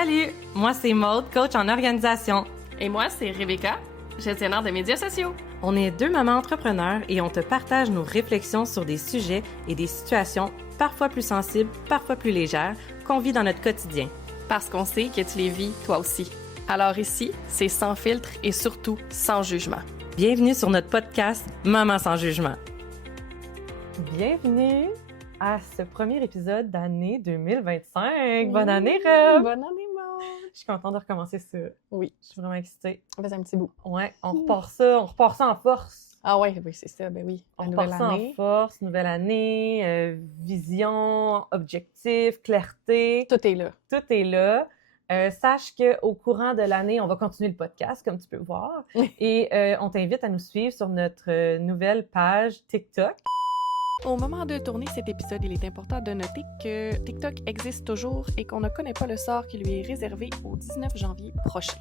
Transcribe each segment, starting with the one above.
Salut, moi c'est Maude, coach en organisation. Et moi, c'est Rebecca, gestionnaire de médias sociaux. On est deux mamans entrepreneurs et on te partage nos réflexions sur des sujets et des situations parfois plus sensibles, parfois plus légères, qu'on vit dans notre quotidien. Parce qu'on sait que tu les vis toi aussi. Alors ici, c'est sans filtre et surtout sans jugement. Bienvenue sur notre podcast Maman sans jugement. Bienvenue à ce premier épisode d'année 2025. Bonne année, Reb! Bonne année, Maud! Je suis contente de recommencer ça. Oui. Je suis vraiment excitée. Ça fait un petit bout. Ouais, on repart ça en force. Ah ouais, oui, c'est ça, ben oui. On La repart nouvelle ça année. en force, nouvelle année, vision, objectif, clarté. Tout est là. Tout est là. Sache qu'au courant de l'année, on va continuer le podcast, comme tu peux voir. Et on t'invite à nous suivre sur notre nouvelle page TikTok. Au moment de tourner cet épisode, il est important de noter que TikTok existe toujours et qu'on ne connaît pas le sort qui lui est réservé au 19 janvier prochain.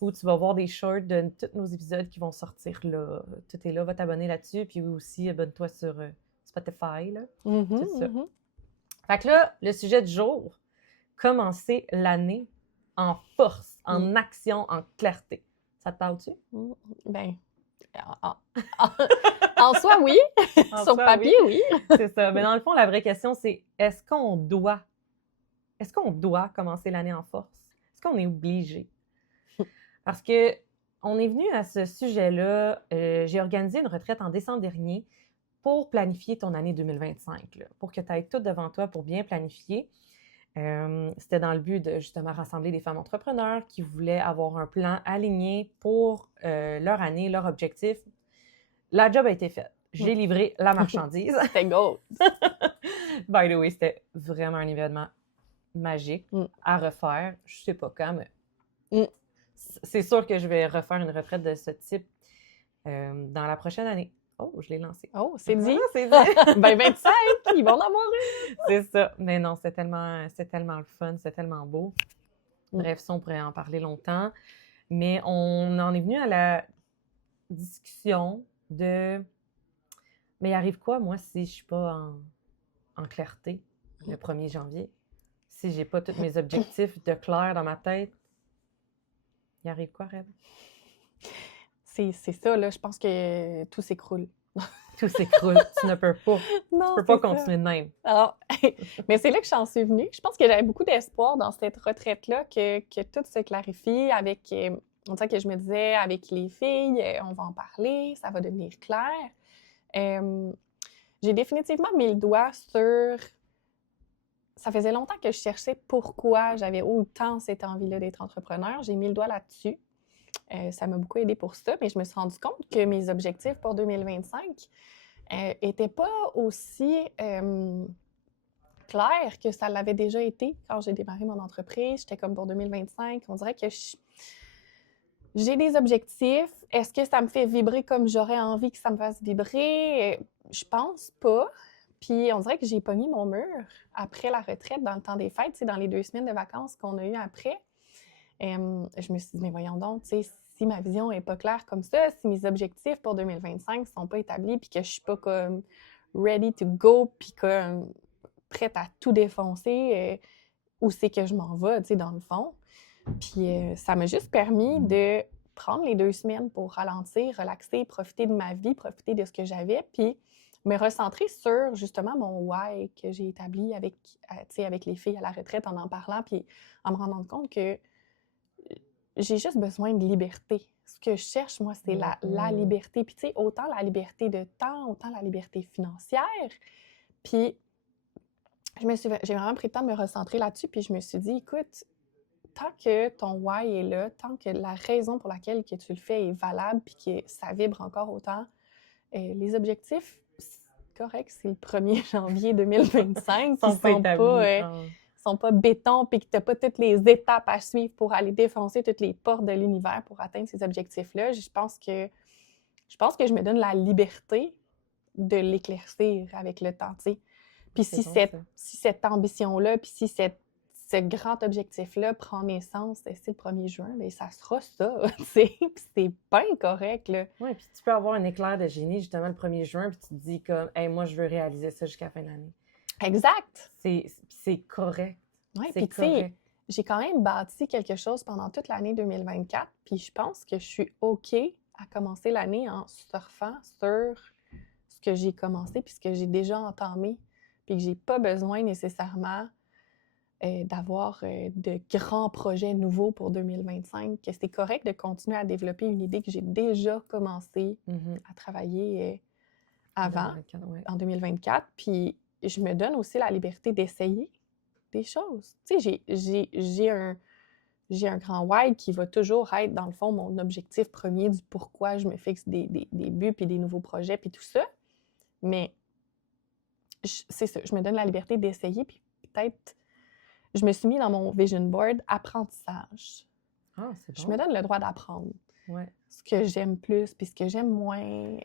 Où tu vas voir des shorts de tous nos épisodes qui vont sortir là. Tout est là, va t'abonner là-dessus. Puis aussi, abonne-toi sur Spotify. Là. C'est ça. Fait que là, le sujet du jour, commencer l'année en force, en action, en clarté. Ça te parle-tu? Ben, en soi, oui. Sur papier, oui. C'est ça. Mais dans le fond, la vraie question, c'est est-ce qu'on doit commencer l'année en force? Est-ce qu'on est obligé? Parce que on est venu à ce sujet-là, j'ai organisé une retraite en décembre dernier pour planifier ton année 2025, là, pour que tu ailles tout devant toi pour bien planifier. C'était dans le but de justement rassembler des femmes entrepreneurs qui voulaient avoir un plan aligné pour leur année, leur objectif. La job a été faite. J'ai livré la marchandise. C'était gold. By the way, c'était vraiment un événement magique à refaire. Je sais pas quand, mais c'est sûr que je vais refaire une retraite de ce type dans la prochaine année. Oh, je l'ai lancé. Oh, c'est dit. C'est dit. Ben 25, ils vont en avoir une. C'est ça. Mais non, c'est tellement le fun, c'est tellement beau. Bref, ça, on pourrait en parler longtemps. Mais on en est venu à la discussion de... Mais il arrive quoi, moi, si je suis pas en clarté le 1er janvier? Si j'ai pas tous mes objectifs de clair dans ma tête? Il arrive quoi, Reb? C'est ça, là. Je pense que tout s'écroule. Tout s'écroule. Tu ne peux pas. Non, tu peux pas continuer de même. Alors, mais c'est là que j'en suis venue. Je pense que j'avais beaucoup d'espoir dans cette retraite-là, que tout se clarifie avec... on dirait que je me disais, avec les filles, on va en parler, ça va devenir clair. J'ai définitivement mis le doigt sur... Ça faisait longtemps que je cherchais pourquoi j'avais autant cette envie-là d'être entrepreneur. J'ai mis le doigt là-dessus. Ça m'a beaucoup aidée pour ça, mais je me suis rendu compte que mes objectifs pour 2025 n'étaient pas aussi clairs que ça l'avait déjà été quand j'ai démarré mon entreprise. J'étais comme pour 2025, on dirait que j'ai des objectifs. Est-ce que ça me fait vibrer comme j'aurais envie que ça me fasse vibrer? Je pense pas. Puis on dirait que j'ai pogné mon mur après la retraite, dans le temps des fêtes, dans les 2 semaines de vacances qu'on a eues après. Je me suis dit, mais voyons donc, si ma vision n'est pas claire comme ça, si mes objectifs pour 2025 ne sont pas établis, puis que je suis pas comme ready to go, puis comme prête à tout défoncer, où c'est que je m'en vais, dans le fond. Puis ça m'a juste permis de prendre les 2 semaines pour ralentir, relaxer, profiter de ma vie, profiter de ce que j'avais, puis me recentrer sur justement mon why que j'ai établi avec les filles à la retraite en parlant, puis en me rendant compte que j'ai juste besoin de liberté. Ce que je cherche, moi, c'est la liberté. Puis, autant la liberté de temps, autant la liberté financière. Puis, j'ai vraiment pris le temps de me recentrer là-dessus. Puis, je me suis dit, écoute, tant que ton why est là, tant que la raison pour laquelle que tu le fais est valable, puis que ça vibre encore autant, les objectifs, c'est correct, c'est le 1er janvier 2025. Sont pas béton, puis que tu n'as pas toutes les étapes à suivre pour aller défoncer toutes les portes de l'univers pour atteindre ces objectifs-là. Je pense que je me donne la liberté de l'éclaircir avec le temps, tu sais. Puis si cette ambition-là, puis si ce grand objectif-là prend naissance, c'est le 1er juin, bien, ça sera ça, tu sais. Puis c'est pas incorrect, là. Oui, puis tu peux avoir un éclair de génie, justement, le 1er juin, puis tu te dis comme, hey, moi, je veux réaliser ça jusqu'à la fin de l'année. Exact! C'est correct. Oui, puis tu sais, j'ai quand même bâti quelque chose pendant toute l'année 2024, puis je pense que je suis OK à commencer l'année en surfant sur ce que j'ai commencé puis ce que j'ai déjà entamé, puis que j'ai pas besoin nécessairement d'avoir de grands projets nouveaux pour 2025, que c'est correct de continuer à développer une idée que j'ai déjà commencé à travailler avant, 2024, ouais. en 2024, puis je me donne aussi la liberté d'essayer des choses. Tu sais, j'ai un grand why qui va toujours être, dans le fond, mon objectif premier du pourquoi je me fixe des buts puis des nouveaux projets puis tout ça. Mais c'est ça, je me donne la liberté d'essayer puis peut-être, je me suis mis dans mon vision board apprentissage. Ah, c'est Je bon. me donne le droit d'apprendre Ouais. ce que j'aime plus puis ce que j'aime moins.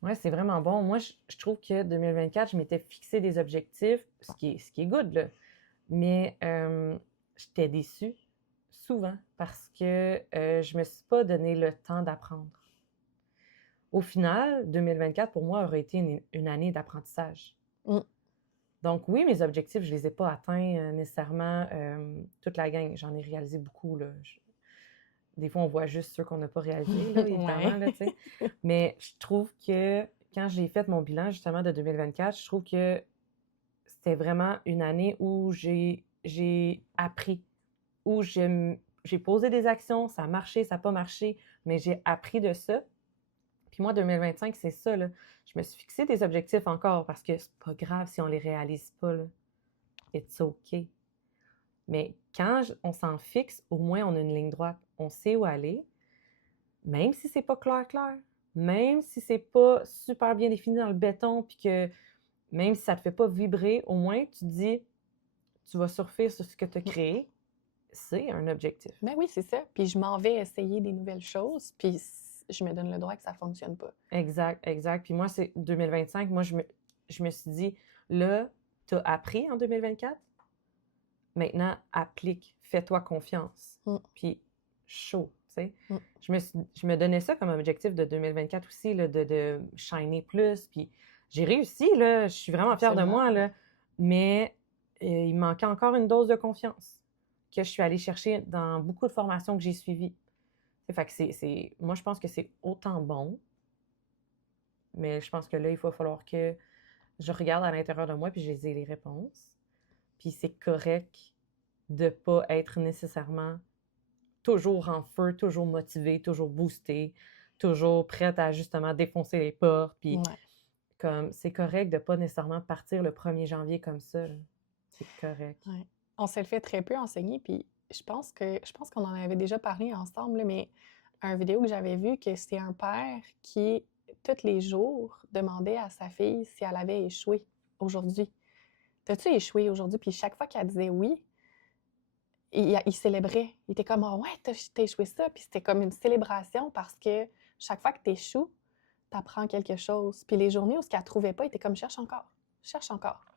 Ouais, c'est vraiment bon. Moi, je trouve que 2024, je m'étais fixé des objectifs, ce qui est good, là. Mais j'étais déçue souvent parce que je me suis pas donné le temps d'apprendre. Au final, 2024, pour moi, aurait été une année d'apprentissage. Mm. Donc oui, mes objectifs, je les ai pas atteints nécessairement toute la gang. J'en ai réalisé beaucoup, là. Des fois, on voit juste ceux qu'on n'a pas réalisés, là, évidemment, là, tu sais. Mais je trouve que quand j'ai fait mon bilan, justement, de 2024, je trouve que c'était vraiment une année où j'ai appris, où j'ai posé des actions, ça a marché, ça n'a pas marché, mais j'ai appris de ça. Puis moi, 2025, c'est ça, là. Je me suis fixé des objectifs encore parce que c'est pas grave si on les réalise pas, là. It's OK. Mais quand on s'en fixe, au moins on a une ligne droite. On sait où aller, même si c'est pas clair, même si c'est pas super bien défini dans le béton, puis que même si ça te fait pas vibrer, au moins tu te dis, tu vas surfer sur ce que tu as créé. C'est un objectif. Ben oui, c'est ça. Puis je m'en vais essayer des nouvelles choses, puis je me donne le droit que ça fonctionne pas. Exact, exact. Puis moi, c'est 2025. Moi, je me suis dit, là, tu as appris en 2024. Maintenant, applique. Fais-toi confiance. Puis, chaud, tu sais. Je me donnais ça comme objectif de 2024 aussi, là, de shiner plus. Puis, j'ai réussi, là. Je suis vraiment fière de moi, là. Mais il me manquait encore une dose de confiance que je suis allée chercher dans beaucoup de formations que j'ai suivies. Fait que moi, je pense que c'est autant bon, mais je pense que là, il va falloir que je regarde à l'intérieur de moi puis j'ai les réponses. Puis c'est correct de ne pas être nécessairement toujours en feu, toujours motivé, toujours boosté, toujours prête à justement défoncer les portes. Puis comme c'est correct de ne pas nécessairement partir le 1er janvier comme ça. Là. C'est correct. Ouais. On se le fait très peu enseigner, puis je pense qu'on en avait déjà parlé ensemble, mais une vidéo que j'avais vue, que c'est un père qui, tous les jours, demandait à sa fille si elle avait échoué aujourd'hui. T'as-tu échoué aujourd'hui? Puis chaque fois qu'elle disait oui, il célébrait. Il était comme, oh, ouais, t'as échoué ça. Puis c'était comme une célébration parce que chaque fois que t'échoues, t'apprends quelque chose. Puis les journées où ce qu'elle trouvait pas, il était comme, cherche encore.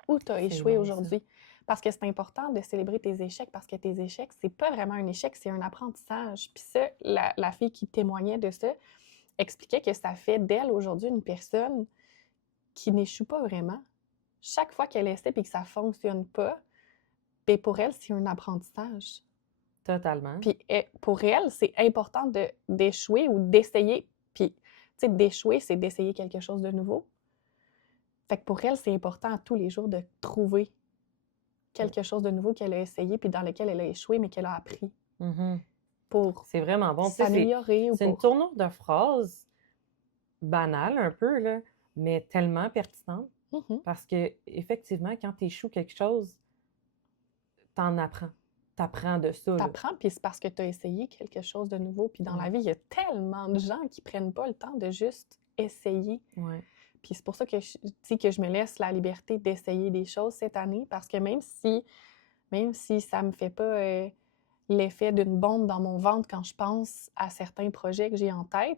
Où t'as échoué aujourd'hui? Parce que c'est important de célébrer tes échecs parce que tes échecs, c'est pas vraiment un échec, c'est un apprentissage. Puis ça, la fille qui témoignait de ça expliquait que ça fait d'elle aujourd'hui une personne qui n'échoue pas vraiment. Chaque fois qu'elle essaie et que ça fonctionne pas, bien pour elle, c'est un apprentissage. Totalement. Puis pour elle, c'est important d'échouer ou d'essayer. Puis, tu sais, d'échouer, c'est d'essayer quelque chose de nouveau. Fait que pour elle, c'est important tous les jours de trouver quelque chose de nouveau qu'elle a essayé puis dans lequel elle a échoué, mais qu'elle a appris. Pour c'est vraiment bon. S'améliorer. C'est une tournure de phrase banale un peu, là, mais tellement pertinente. Parce que effectivement, quand tu échoues quelque chose, t'en apprends. T'apprends de ça. T'apprends, puis c'est parce que tu as essayé quelque chose de nouveau. Puis dans la vie, il y a tellement de gens qui prennent pas le temps de juste essayer. Ouais. Puis c'est pour ça que je dis que je me laisse la liberté d'essayer des choses cette année, parce que même si ça me fait pas l'effet d'une bombe dans mon ventre quand je pense à certains projets que j'ai en tête,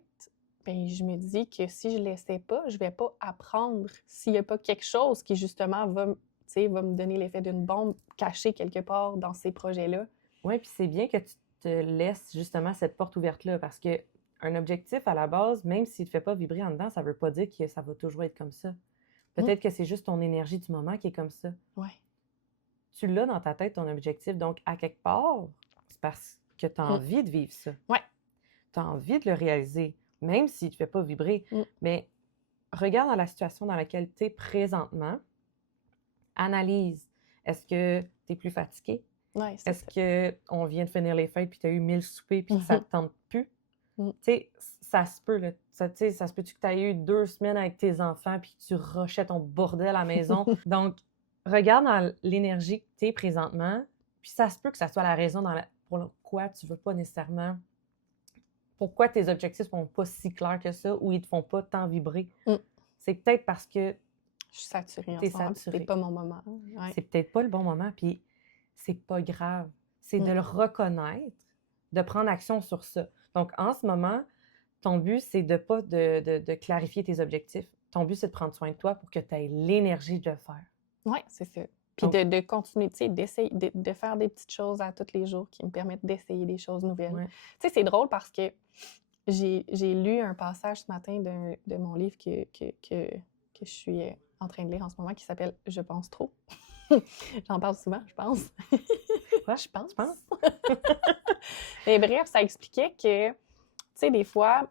bien, je me dis que si je ne l'essaie pas, je vais pas apprendre. S'il n'y a pas quelque chose qui, justement, va me donner l'effet d'une bombe cachée quelque part dans ces projets-là. Oui, puis c'est bien que tu te laisses justement cette porte ouverte-là, parce que un objectif, à la base, même s'il ne te fait pas vibrer en dedans, ça ne veut pas dire que ça va toujours être comme ça. Peut-être que c'est juste ton énergie du moment qui est comme ça. Oui. tu l'as dans ta tête, ton objectif. Donc, à quelque part, c'est parce que tu as envie de vivre ça. Ouais. Tu as envie de le réaliser, même si tu ne fais pas vibrer. Mais regarde dans la situation dans laquelle tu es présentement, analyse. Est-ce que tu es plus fatigué? Ouais, Est-ce qu'on vient de finir les fêtes puis tu as eu 1000 soupers puis que ça ne te tente plus? Mm. Tu sais, ça se peut, là. Ça se peut-tu que tu aies eu 2 semaines avec tes enfants puis que tu rushais ton bordel à la maison? Donc, regarde dans l'énergie que tu es présentement, puis ça se peut que ça soit la raison pourquoi tu ne veux pas nécessairement... Pourquoi tes objectifs ne sont pas si clairs que ça ou ils ne te font pas tant vibrer. C'est peut-être parce que je suis saturée en t'es ce moment, saturée. c'est pas mon moment. Ouais. C'est peut-être pas le bon moment, puis c'est pas grave. C'est de le reconnaître, de prendre action sur ça. Donc, en ce moment, ton but, c'est de pas de clarifier tes objectifs. Ton but, c'est de prendre soin de toi pour que tu aies l'énergie de le faire. Oui, c'est ça. Puis de continuer, tu sais, d'essayer de faire des petites choses à tous les jours qui me permettent d'essayer des choses nouvelles. Ouais. Tu sais, c'est drôle parce que j'ai lu un passage ce matin de mon livre que je suis en train de lire en ce moment qui s'appelle « Je pense trop ». J'en parle souvent, je pense. Quoi? Je pense. Tu penses? Mais bref, ça expliquait que, tu sais, des fois,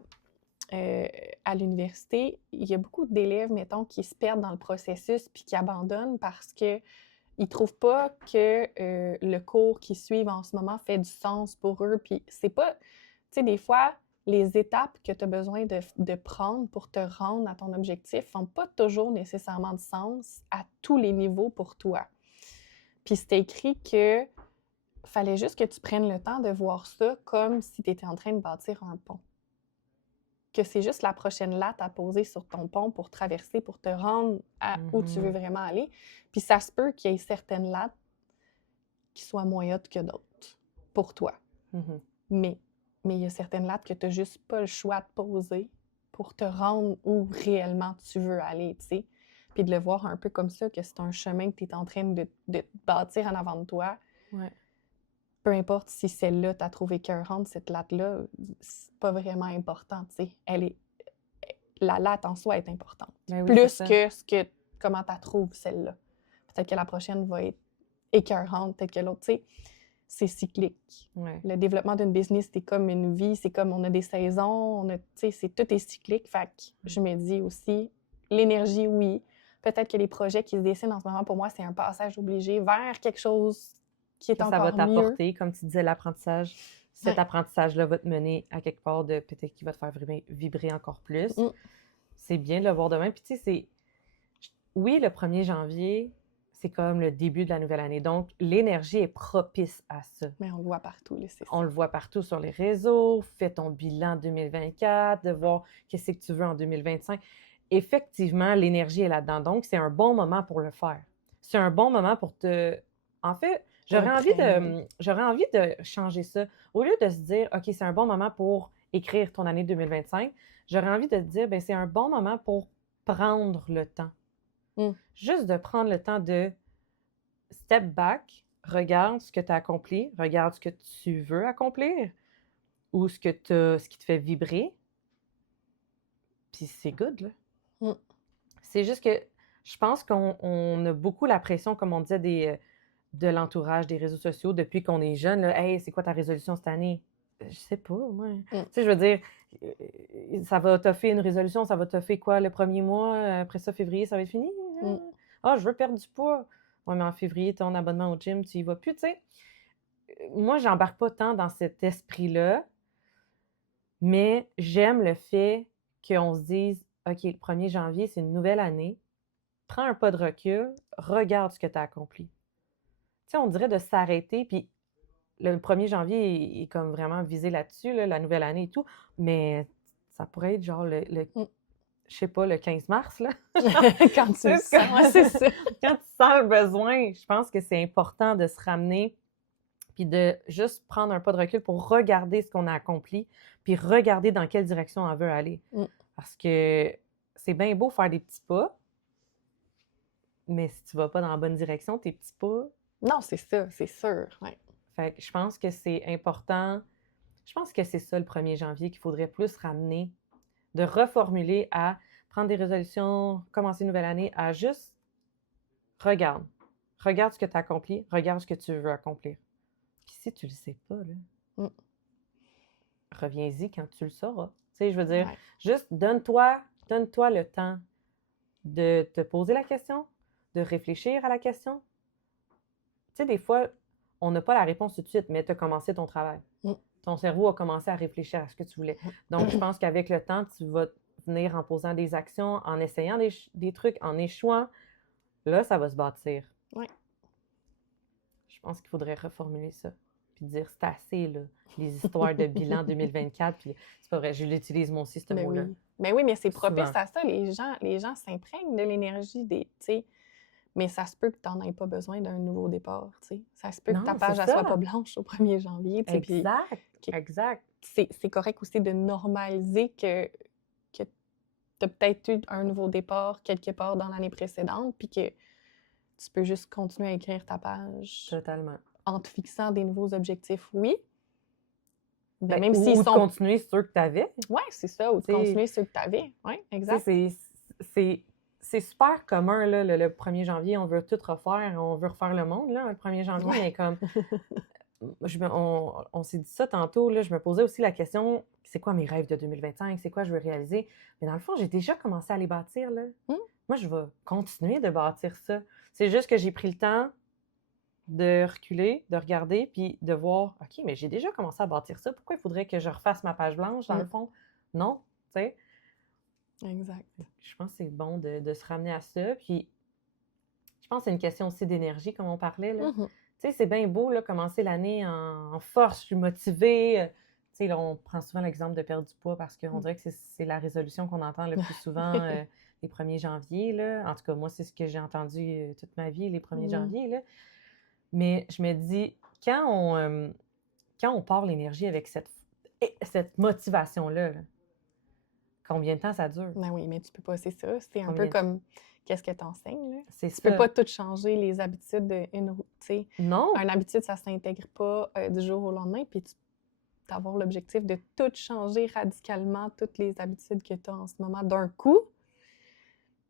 à l'université, il y a beaucoup d'élèves, mettons, qui se perdent dans le processus puis qui abandonnent parce qu'ils ne trouvent pas que le cours qu'ils suivent en ce moment fait du sens pour eux. Puis c'est pas... Tu sais, des fois, les étapes que tu as besoin de prendre pour te rendre à ton objectif font pas toujours nécessairement de sens à tous les niveaux pour toi. Puis c'était écrit que fallait juste que tu prennes le temps de voir ça comme si tu étais en train de bâtir un pont. Que c'est juste la prochaine latte à poser sur ton pont pour traverser, pour te rendre à où tu veux vraiment aller. Puis ça se peut qu'il y ait certaines lattes qui soient moins hautes que d'autres pour toi. Mais il y a certaines lattes que tu n'as juste pas le choix de poser pour te rendre où réellement tu veux aller, tu sais. Puis de le voir un peu comme ça, que c'est un chemin que tu es en train de bâtir en avant de toi. Ouais. Peu importe si celle-là t'as trouvé écœurante, cette latte-là, c'est pas vraiment important, tu sais. La latte en soi est importante. Ben oui, plus que comment tu trouves celle-là. Peut-être que la prochaine va être écœurante, peut-être que l'autre, tu sais. C'est cyclique. Ouais. Le développement d'une business, c'est comme une vie, c'est comme on a des saisons, tout est cyclique. Fait que je me dis aussi, l'énergie, oui. Peut-être que les projets qui se dessinent en ce moment, pour moi, c'est un passage obligé vers quelque chose qui est que encore ça va mieux. t'apporter, comme tu disais, l'apprentissage. Cet apprentissage-là va te mener à quelque part de peut-être qui va te faire vibrer encore plus. C'est bien de le voir demain. Puis tu sais, oui, le 1er janvier, c'est comme le début de la nouvelle année. Donc, l'énergie est propice à ça. Mais on le voit partout. Là, on le voit partout sur les réseaux. Fais ton bilan 2024, de voir qu'est-ce que tu veux en 2025. Effectivement, l'énergie est là-dedans. Donc, c'est un bon moment pour le faire. C'est un bon moment pour te... En fait, j'aurais envie de changer ça. Au lieu de se dire, OK, c'est un bon moment pour écrire ton année 2025, j'aurais envie de te dire, bien, c'est un bon moment pour prendre le temps. Juste de prendre le temps de step back, regarde ce que tu as accompli, regarde ce que tu veux accomplir ou ce qui te fait vibrer. Puis c'est good, là. C'est juste que je pense qu'on a beaucoup la pression, comme on disait, de l'entourage, des réseaux sociaux, depuis qu'on est jeune. Là. Hey, c'est quoi ta résolution cette année? Je sais pas, moi. Tu sais, je veux dire, ça va t'offrir une résolution, ça va t'offrir quoi le 1er mois? Après ça, février, ça va être fini? Ah, je veux perdre du poids. Ouais, mais en février, ton abonnement au gym, tu y vas plus, tu sais. Moi, j'embarque pas tant dans cet esprit-là, mais j'aime le fait qu'on se dise, OK, le 1er janvier, c'est une nouvelle année. Prends un pas de recul, regarde ce que tu as accompli. Tu sais, on dirait de s'arrêter, puis le 1er janvier est comme vraiment visé là-dessus, là, la nouvelle année et tout, mais ça pourrait être genre je sais pas, le 15 mars, là. Quand tu le sens, c'est ça. Quand tu sens le besoin, je pense que c'est important de se ramener puis de juste prendre un pas de recul pour regarder ce qu'on a accompli puis regarder dans quelle direction on veut aller. Parce que c'est bien beau faire des petits pas, mais si tu vas pas dans la bonne direction, tes petits pas... Non, c'est ça, c'est sûr. Ouais. Fait que je pense que c'est important. Je pense que c'est ça le 1er janvier qu'il faudrait plus ramener, de reformuler à prendre des résolutions, commencer une nouvelle année, à juste regarde regarde ce que tu as accompli, regarde ce que tu veux accomplir. Puis si tu le sais pas, là, Mm. reviens-y quand tu le sauras. Tu sais, je veux dire, Ouais. juste donne-toi le temps de te poser la question, de réfléchir à la question. Tu sais, des fois, on n'a pas la réponse tout de suite, mais tu as commencé ton travail. Mm. Ton cerveau a commencé à réfléchir à ce que tu voulais. Donc, je pense qu'avec le temps, tu vas venir en posant des actions, en essayant des trucs, en échouant. Là, ça va se bâtir. Ouais. Je pense qu'il faudrait reformuler ça. Puis dire, c'est assez, là, les histoires de bilan 2024. Puis c'est pas vrai, je l'utilise moi aussi, ce Ben mot-là. oui. Ben oui, mais c'est propice Souvent. à ça. Les gens s'imprègnent de l'énergie des. Tu sais, mais ça se peut que tu n'en aies pas besoin d'un nouveau départ. Tu sais. Ça se peut que ta Non, page c'est ne soit pas ça. blanche au 1er janvier. Tu sais, puis Exact. que- Exact. c'est correct aussi de normaliser que tu as peut-être eu un nouveau départ quelque part dans l'année précédente, puis que tu peux juste continuer à écrire ta page Totalement. en te fixant des nouveaux objectifs, oui. Ben, Ben, même ou s'ils de sont. continuer ceux que tu avais. Oui, c'est ça, ou de T'sais, continuer ceux que tu avais. Oui, Tu sais, exact. c'est super commun, là, le 1er janvier, on veut tout refaire, on veut refaire le monde, là, le 1er janvier, Ouais. mais comme, on s'est dit ça tantôt, là, je me posais aussi la question, c'est quoi mes rêves de 2025, c'est quoi je veux réaliser? Mais dans le fond, j'ai déjà commencé à les bâtir, là. Moi, je vais continuer de bâtir ça. C'est juste que j'ai pris le temps de reculer, de regarder, puis de voir, OK, mais j'ai déjà commencé à bâtir ça, pourquoi il faudrait que je refasse ma page blanche, dans le fond? Non, tu sais. Exact. Je pense que c'est bon de se ramener à ça. Puis, je pense que c'est une question aussi d'énergie, comme on parlait. Là. Mhm. Tu sais, c'est bien beau, là, commencer l'année en force, je suis motivée. Tu sais, là, on prend souvent l'exemple de perdre du poids parce qu'on dirait que c'est la résolution qu'on entend le plus souvent les 1er janvier. Là. En tout cas, moi, c'est ce que j'ai entendu toute ma vie, les 1er janvier. Là. Mais je me dis, quand on part l'énergie avec cette motivation-là, là, combien de temps ça dure? Ben oui, mais tu peux pas, c'est ça. C'est un Combien peu comme qu'est-ce que tu enseignes, là. C'est Tu ça. peux pas tout changer les habitudes d'une tu sais. Non! Une habitude, ça s'intègre pas du jour au lendemain, puis d'avoir l'objectif de tout changer radicalement, toutes les habitudes que tu as en ce moment d'un coup.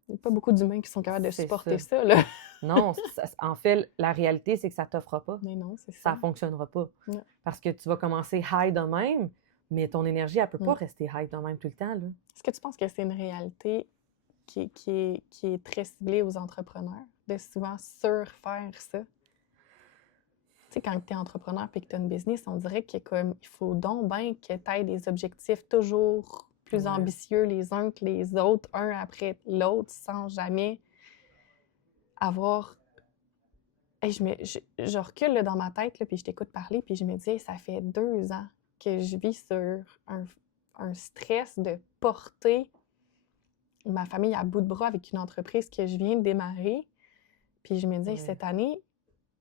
Il n'y a pas beaucoup d'humains qui sont capables de C'est supporter ça. ça, là. Non, en fait, la réalité, c'est que ça ne t'offrera pas. Mais non, c'est Ça ça. ne fonctionnera pas. Non. Parce que tu vas commencer high de même, mais ton énergie, elle ne peut pas Mm. rester high de même tout le temps. Là. Est-ce que tu penses que c'est une réalité qui est très ciblée aux entrepreneurs, de souvent surfaire ça? Tu sais, quand tu es entrepreneur et que tu as une business, on dirait qu'il faut donc bien que tu aies des objectifs toujours plus Ouais. ambitieux les uns que les autres, un après l'autre, sans jamais avoir... Hey, je recule là, dans ma tête, là, puis je t'écoute parler, puis je me dis, hey, ça fait 2 ans que je vis sur un stress de porter ma famille à bout de bras avec une entreprise que je viens de démarrer. Puis je me dis, Ouais. cette année,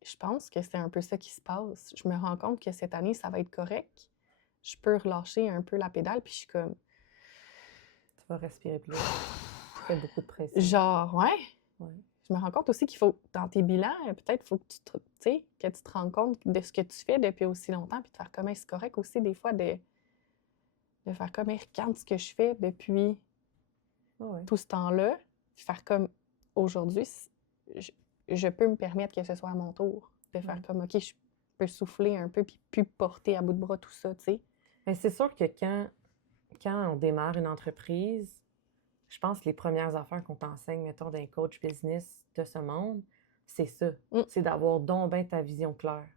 je pense que c'est un peu ça qui se passe. Je me rends compte que cette année, ça va être correct. Je peux relâcher un peu la pédale, puis je suis comme... Tu vas respirer plus. Tu fais beaucoup de pression. Genre, ouais. Ouais. Je me rends compte aussi qu'il faut, dans tes bilans, peut-être, il faut que tu te rends compte de ce que tu fais depuis aussi longtemps, puis de faire comme, c'est correct aussi, des fois, de faire comme, regarde ce que je fais depuis Ouais. tout ce temps-là, puis faire comme, aujourd'hui, je peux me permettre que ce soit à mon tour, de faire comme, OK, je peux souffler un peu, puis plus porter à bout de bras tout ça, tu sais. Mais c'est sûr que quand on démarre une entreprise, je pense que les premières affaires qu'on t'enseigne, mettons, d'un coach business de ce monde, c'est ça. C'est d'avoir donc bien ta vision claire,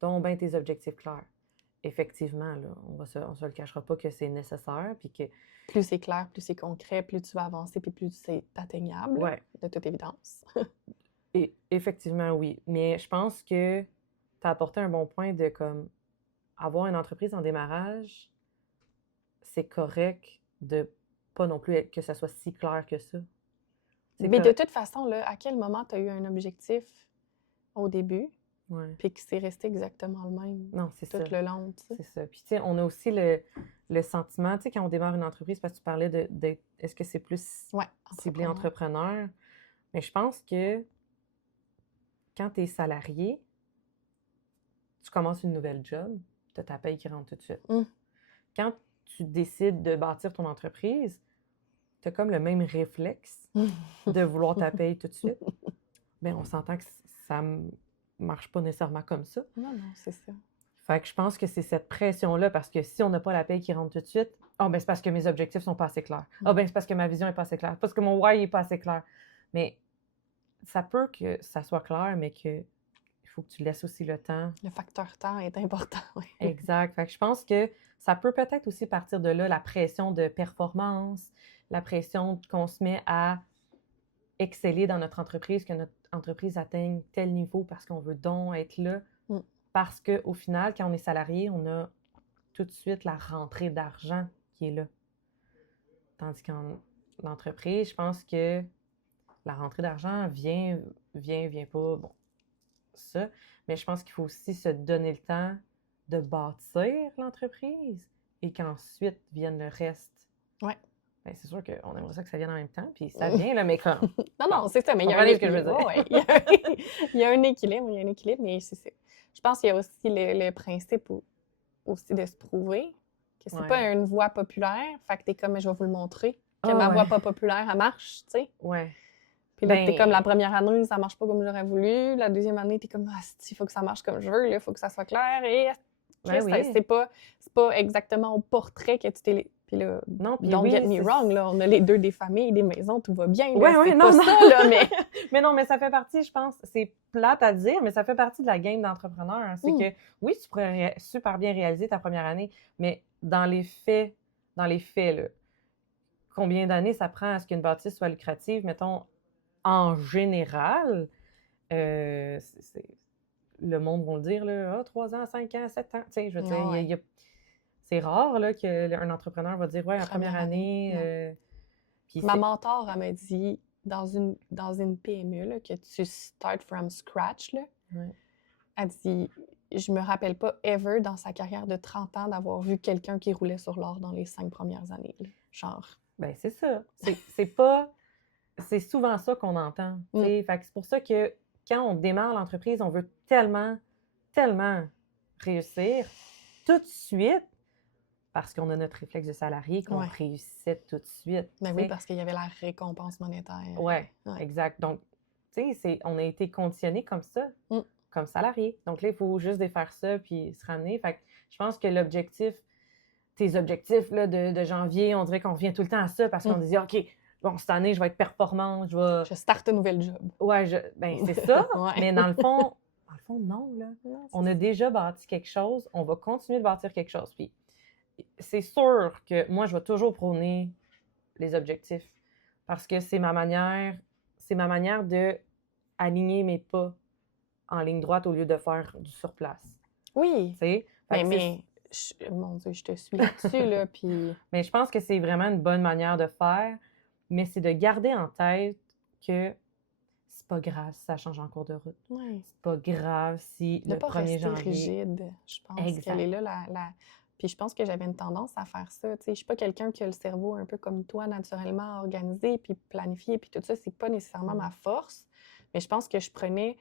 donc bien tes objectifs clairs. Effectivement, là, on se le cachera pas que c'est nécessaire, puis que... Plus c'est clair, plus c'est concret, plus tu vas avancer, puis plus c'est atteignable, Ouais. de toute évidence. Et effectivement, oui. Mais je pense que tu as apporté un bon point de comme avoir une entreprise en démarrage, c'est correct de pas non plus que ça soit si clair que ça. Mais de toute façon, là, à quel moment tu as eu un objectif au début, Ouais. puis que c'est resté exactement le même Non, c'est tout ça. le long, tu sais? C'est ça. Puis, tu sais, on a aussi le sentiment, tu sais, quand on démarre une entreprise, parce que tu parlais d'être, est-ce que c'est plus Ouais, ciblé entrepreneur? Mais je pense que quand tu es salarié, tu commences une nouvelle job, tu as ta paye qui rentre tout de suite. Quand tu décides de bâtir ton entreprise, tu as comme le même réflexe de vouloir ta paye tout de suite. Bien, on s'entend que ça marche pas nécessairement comme ça. Non, c'est ça. Fait que je pense que c'est cette pression-là, parce que si on n'a pas la paye qui rentre tout de suite, ben c'est parce que mes objectifs sont pas assez clairs. Ben c'est parce que ma vision est pas assez claire. Parce que mon why est pas assez clair. Mais ça peut que ça soit clair, mais que il faut que tu laisses aussi le temps. Le facteur temps est important, oui. Exact. Fait que je pense que ça peut peut-être aussi partir de là, la pression de performance, la pression qu'on se met à exceller dans notre entreprise, que notre entreprise atteigne tel niveau parce qu'on veut donc être là. Parce qu'au final, quand on est salarié, on a tout de suite la rentrée d'argent qui est là. Tandis qu'en l'entreprise, je pense que la rentrée d'argent vient pas, bon, ça. Mais je pense qu'il faut aussi se donner le temps de bâtir l'entreprise et qu'ensuite vienne le reste. Oui. Ben, c'est sûr qu'on aimerait ça que ça vienne en même temps, puis ça vient, là, mais comme... non, c'est ça, mais il y a un équilibre. Ouais. Il y a un équilibre, mais c'est ça. Je pense qu'il y a aussi le principe aussi de se prouver que c'est pas une voie populaire, fait que t'es comme, je vais vous le montrer, que ma voie pas populaire, elle marche, tu sais. Ouais. Puis là, t'es comme, la première année, ça marche pas comme j'aurais voulu. La deuxième année, t'es comme, il faut que ça marche comme je veux, il faut que ça soit clair. Et c'est pas exactement au portrait que tu t'es... Puis là, don't get me wrong, là, on a les deux des familles, des maisons, tout va bien. C'est pas ça, là, mais... mais non, mais ça fait partie, je pense, c'est plate à dire, mais ça fait partie de la game d'entrepreneur. Hein. C'est que, oui, tu pourrais super bien réaliser ta première année, mais dans les faits, là, combien d'années ça prend à ce qu'une bâtisse soit lucrative, mettons, en général, le monde va le dire, là, 3 ans, 5 ans, 7 ans, tu sais, je veux dire, c'est rare là, qu'un entrepreneur va dire, la première année... Ma mentor, elle m'a dit, dans une PME, là, que tu start from scratch, là, elle dit, je me rappelle pas ever dans sa carrière de 30 ans d'avoir vu quelqu'un qui roulait sur l'or dans les 5 premières années. Là. Genre. Ben c'est ça. C'est pas... C'est souvent ça qu'on entend. Fait que c'est pour ça que quand on démarre l'entreprise, on veut tellement, tellement réussir tout de suite, parce qu'on a notre réflexe de salarié, qu'on réussissait tout de suite. Ben oui, parce qu'il y avait la récompense monétaire. Oui, exact. Donc, tu sais, on a été conditionnés comme ça, comme salarié. Donc là, il faut juste défaire ça puis se ramener. Fait que je pense que tes objectifs là, de janvier, on dirait qu'on revient tout le temps à ça parce qu'on dit, OK, bon, cette année, je vais être performante, je starte un nouvel job. Ouais, c'est ça. Mais dans le fond, non, là. Non, on a déjà bâti quelque chose, on va continuer de bâtir quelque chose. Puis c'est sûr que moi, je vais toujours prôner les objectifs parce que c'est ma manière de aligner mes pas en ligne droite au lieu de faire du surplace. Oui. Mais mon Dieu, je te suis là-dessus, là, puis... Mais je pense que c'est vraiment une bonne manière de faire, mais c'est de garder en tête que c'est pas grave si ça change en cours de route. Oui. C'est pas grave si le 1er janvier... rigide, je pense qu'elle est là, Puis je pense que j'avais une tendance à faire ça, tu sais. Je suis pas quelqu'un qui a le cerveau un peu comme toi, naturellement organisé, puis planifié, puis tout ça, c'est pas nécessairement ma force. Mais je pense que je prenais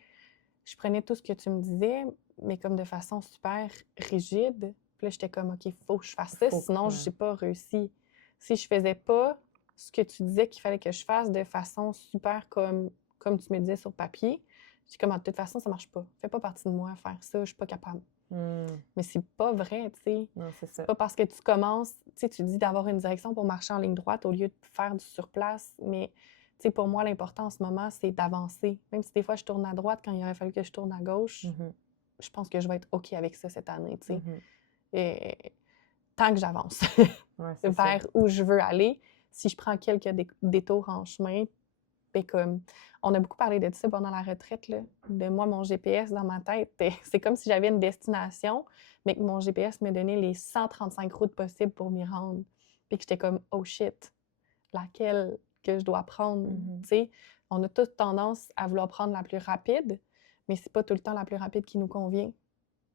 tout ce que tu me disais, mais comme de façon super rigide. Puis là, j'étais comme, OK, il faut que je fasse ça, sinon j'ai pas réussi. Si je faisais pas ce que tu disais qu'il fallait que je fasse de façon super comme tu me disais sur papier, j'étais comme, de toute façon, ça marche pas. Ça fait pas partie de moi faire ça, je suis pas capable. Mais c'est pas vrai, tu sais. Non, c'est ça. C'est pas parce que tu commences, tu sais, tu dis d'avoir une direction pour marcher en ligne droite au lieu de faire du surplace, mais tu sais, pour moi, l'important en ce moment, c'est d'avancer. Même si des fois, je tourne à droite quand il aurait fallu que je tourne à gauche, je pense que je vais être OK avec ça cette année, tu sais. Et tant que j'avance vers où je veux aller, si je prends quelques détours en chemin, ben comme... On a beaucoup parlé de ça pendant la retraite, là, de moi, mon GPS dans ma tête. C'est comme si j'avais une destination, mais que mon GPS me donnait les 135 routes possibles pour m'y rendre. Puis que j'étais comme, oh shit, laquelle que je dois prendre? Tu sais, on a toute tendance à vouloir prendre la plus rapide, mais c'est pas tout le temps la plus rapide qui nous convient.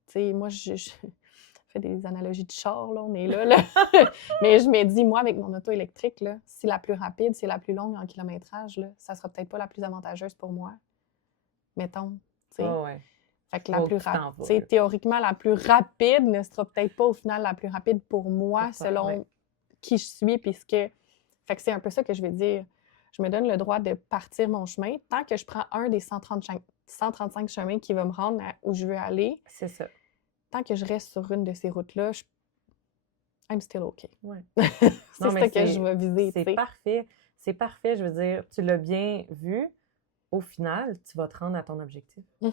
Tu sais, moi, je fais des analogies de char, là, on est là. Mais je me dis, moi, avec mon auto électrique, là, si la plus rapide, c'est la plus longue en kilométrage, là, ça sera peut-être pas la plus avantageuse pour moi. Mettons, tu sais. Fait que la plus rapide, théoriquement, la plus rapide ne sera peut-être pas au final la plus rapide pour moi, selon qui je suis, puisque... Fait que c'est un peu ça que je vais dire. Je me donne le droit de partir mon chemin tant que je prends un des 135 135 chemins qui va me rendre où je veux aller. C'est ça. Tant que je reste sur une de ces routes-là, I'm still OK. Ouais. C'est ça que je vais viser, tu C'est sais. parfait. C'est parfait, je veux dire, tu l'as bien vu. Au final, tu vas te rendre à ton objectif. Mhm.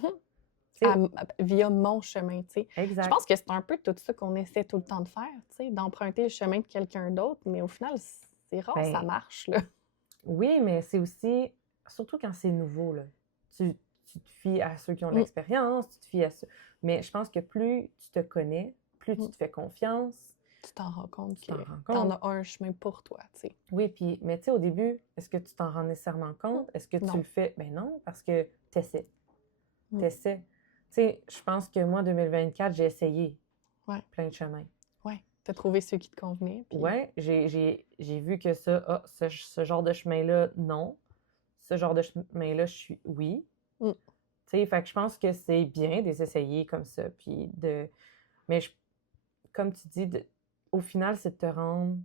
Tu sais, Via mon chemin, tu sais. exact. Je pense que c'est un peu tout ça qu'on essaie tout le temps de faire, tu sais, d'emprunter le chemin de quelqu'un d'autre, mais au final, c'est rare, ça Ben, marche, là. oui, mais c'est aussi, surtout quand c'est nouveau, là. Tu te fies à ceux qui ont de l'expérience, tu te fies à ceux. Mais je pense que plus tu te connais, plus tu te fais confiance. Tu t'en rends compte Tu que t'en rends t'en compte. as un chemin pour toi, tu sais. Oui, puis, mais tu sais, au début, est-ce que tu t'en rends nécessairement compte? Est-ce que tu Non. le fais? Ben non, parce que t'essaies. Mm. T'essaies. Tu sais, je pense que moi, 2024, j'ai essayé Ouais. plein de chemins. Ouais. T'as trouvé ceux qui te convenaient. Puis... Ouais, j'ai vu que ça, ce genre de chemin-là, non. Ce genre de chemin-là, je suis oui. Mm. Tu sais, fait que je pense que c'est bien d'essayer comme ça. Puis mais comme tu dis, au final, c'est de te rendre.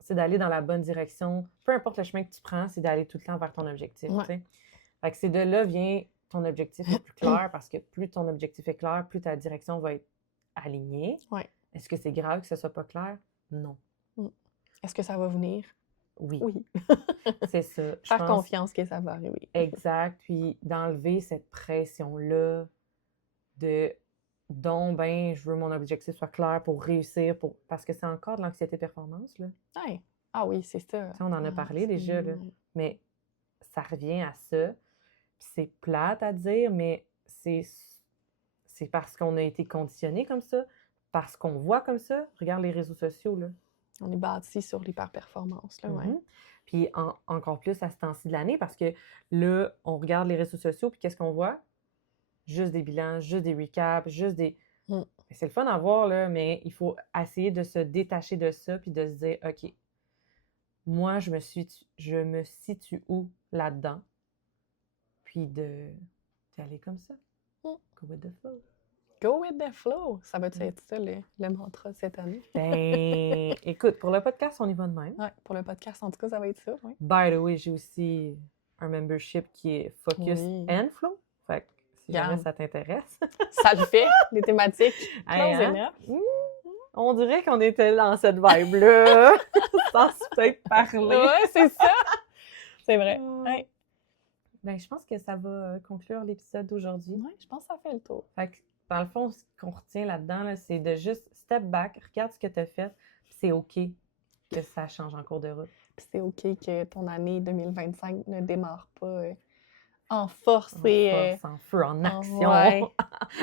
C'est d'aller dans la bonne direction. Peu importe le chemin que tu prends, c'est d'aller tout le temps vers ton objectif. Ouais. Tu sais. Fait que c'est de là vient ton objectif est plus clair parce que plus ton objectif est clair, plus ta direction va être alignée. Ouais. Est-ce que c'est grave que ce soit pas clair? Non. Est-ce que ça va venir? Oui. Oui. C'est ça. Faire confiance que ça va arriver. Exact. Puis d'enlever cette pression-là de donc, ben, je veux mon objectif soit clair pour réussir, parce que c'est encore de l'anxiété de performance, là. Ouais. Ah oui, c'est ça. Tu sais, on en a parlé déjà, là. Mais ça revient à ça. Puis c'est plate à dire, mais c'est parce qu'on a été conditionné comme ça, parce qu'on voit comme ça. Regarde les réseaux sociaux, là. On est bâti sur l'hyper-performance, là, ouais. Puis encore plus à ce temps-ci de l'année, parce que là, on regarde les réseaux sociaux, puis qu'est-ce qu'on voit? Juste des bilans, juste des recaps, juste des... C'est le fun à voir, là, mais il faut essayer de se détacher de ça, puis de se dire, OK, moi, je me situe où là-dedans? Puis d'aller comme ça. Go with the flow. Go with the flow! Ça va être ça, le mantra cette année? Ben, écoute, pour le podcast, on y va de même. Ouais, pour le podcast, en tout cas, ça va être ça, ouais. By the way, j'ai aussi un membership qui est Focus and Flow. Fait que si jamais ça t'intéresse. Ça le fait, les thématiques. Close enough. On dirait qu'on était dans cette vibe-là, sans peut-être parler. Ouais, c'est ça. C'est vrai. Ouais. Ben, je pense que ça va conclure l'épisode d'aujourd'hui. Ouais, je pense que ça fait le tour. Fait que, dans le fond, ce qu'on retient là-dedans, là, c'est de juste step back, regarde ce que tu as fait, puis c'est OK que ça change en cours de route. Puis c'est OK que ton année 2025 ne démarre pas en force et... en feu, en action, ouais.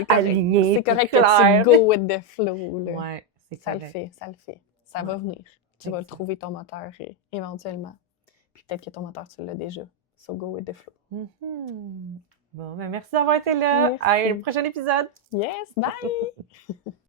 aligné, c'est correct clair. Que tu go with the flow. Là. Ouais, c'est ça correct. Ça le fait. Ça va venir. Tu vas le trouver, ton moteur, éventuellement. Puis peut-être que ton moteur, tu l'as déjà. So go with the flow. Bon, ben merci d'avoir été là. À un prochain épisode. Yes, bye!